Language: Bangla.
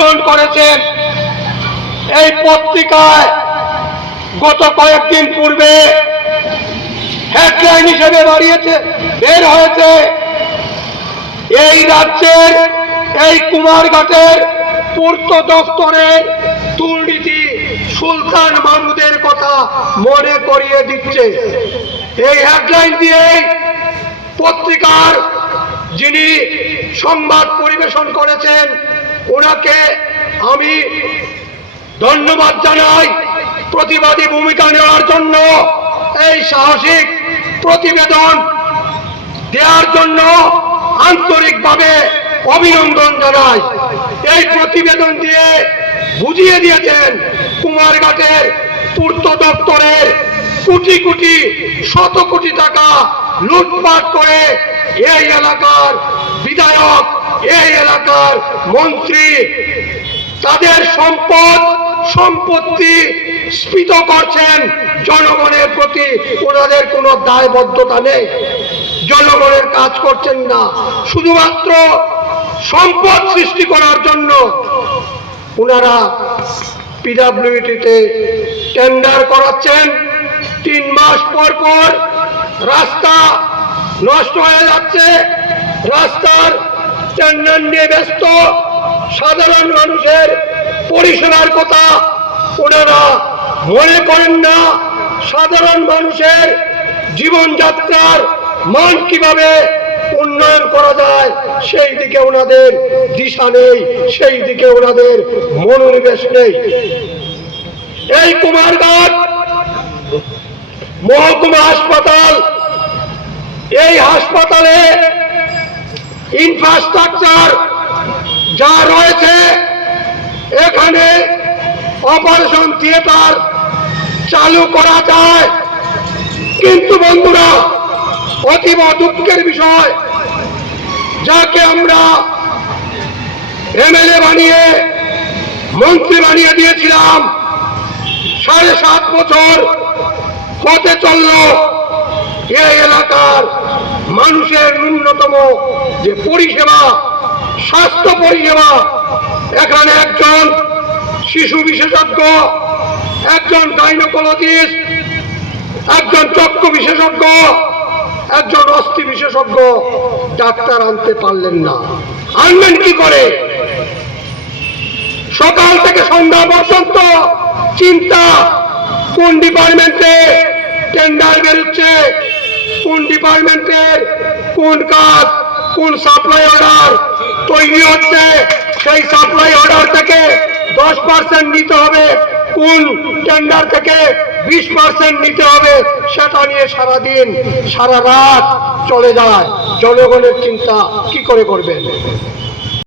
মুদ্রণ করেছেন। এই পত্রিকায় গত কয়েকদিন পূর্বে হেডলাইন হিসেবে বাড়িয়েছে বের হয়েছে, এই রাজ্যের, এই কুমারঘাটের পূর্ত দপ্তরের দুর্নীতি সুলতান মাহমুদের কথা মনে করিয়ে দিচ্ছে। এই হেডলাইন দিয়ে পত্রিকার যিনি সংবাদ পরিবেশন করেছেন ওনাকে আমি ধন্যবাদ জানাই প্রতিবাদী ভূমিকা নেওয়ার জন্য। এই সাহসিক প্রতিবেদন দেওয়ার জন্য আন্তরিকভাবে অভিনন্দন জানাই। এই প্রতিবেদন দিয়ে বুঝিয়ে দিয়েছেন কুমারঘাটের পূর্ত দপ্তরের কোটি কোটি, শত কোটি টাকা লুটপাট করে এই এলাকার বিধায়ক এই এলাকার মন্ত্রী, তাদের সম্পদ, সম্পত্তি স্ফীত করছেন। জনগণের প্রতি ওনাদের কোনো দায়বদ্ধতা নেই। জনগণের কাজ করছেন না। শুধুমাত্র সম্পদ সৃষ্টি করার জন্য ওনারা পিডাব্লিউটিতে টেন্ডার করাচ্ছেন। তিন মাস পর পর রাস্তা নষ্ট হয়ে যাচ্ছে। রাস্তার টেন্ডার নিয়ে ব্যস্ত। সাধারণ মানুষের পরিষেবার কথা ওনারা মনে করেন না। সাধারণ মানুষের জীবনযাত্রার মান কীভাবে উন্নয়ন করা যায়, সেই দিকে ওনাদের দিশা নেই, সেই দিকে ওনাদের মনোনিবেশ নেই। এই কুমারঘাট, মহকুমা হাসপাতাল, এই হাসপাতালে ইনফ্রাস্ট্রাকচার যা রয়েছে, এখানে অপারেশন থিয়েটার চালু করা যায়। কিন্তু বন্ধুরা, অতীব দুঃখের বিষয়, যাকে আমরা এমএলএ বানিয়ে, মন্ত্রী বানিয়ে দিয়েছিলাম, সাড়ে সাত বছর হতে চলল। এই এলাকার মানুষের ন্যূনতম যে পরিষেবা, স্বাস্থ্য পরিষেবা, এখানে একজন শিশু বিশেষজ্ঞ, একজন গাইনোকোলজিস্ট একজন চক্ষু বিশেষজ্ঞ, একজন অস্থি বিশেষজ্ঞ, ডাক্তার আনতে পারলেন না। আনবেন কি করে? সকাল থেকে সন্ধ্যা পর্যন্ত চিন্তা, কোন ডিপার্টমেন্টে টেন্ডার বেরোচ্ছে কোন ডিপার্টমেন্টের কোন কাজ, কোন সাপ্লাই অর্ডার তৈরি হচ্ছে, সেই সাপ্লাই অর্ডার থেকে দশ পার্সেন্ট নিতে হবে। কোন টেন্ডার থেকে বিশ পার্সেন্ট নিতে হবে, সেটা নিয়ে সারাদিন, সারা রাত চলে যায়। জনগণের চিন্তা কি করে করবেন?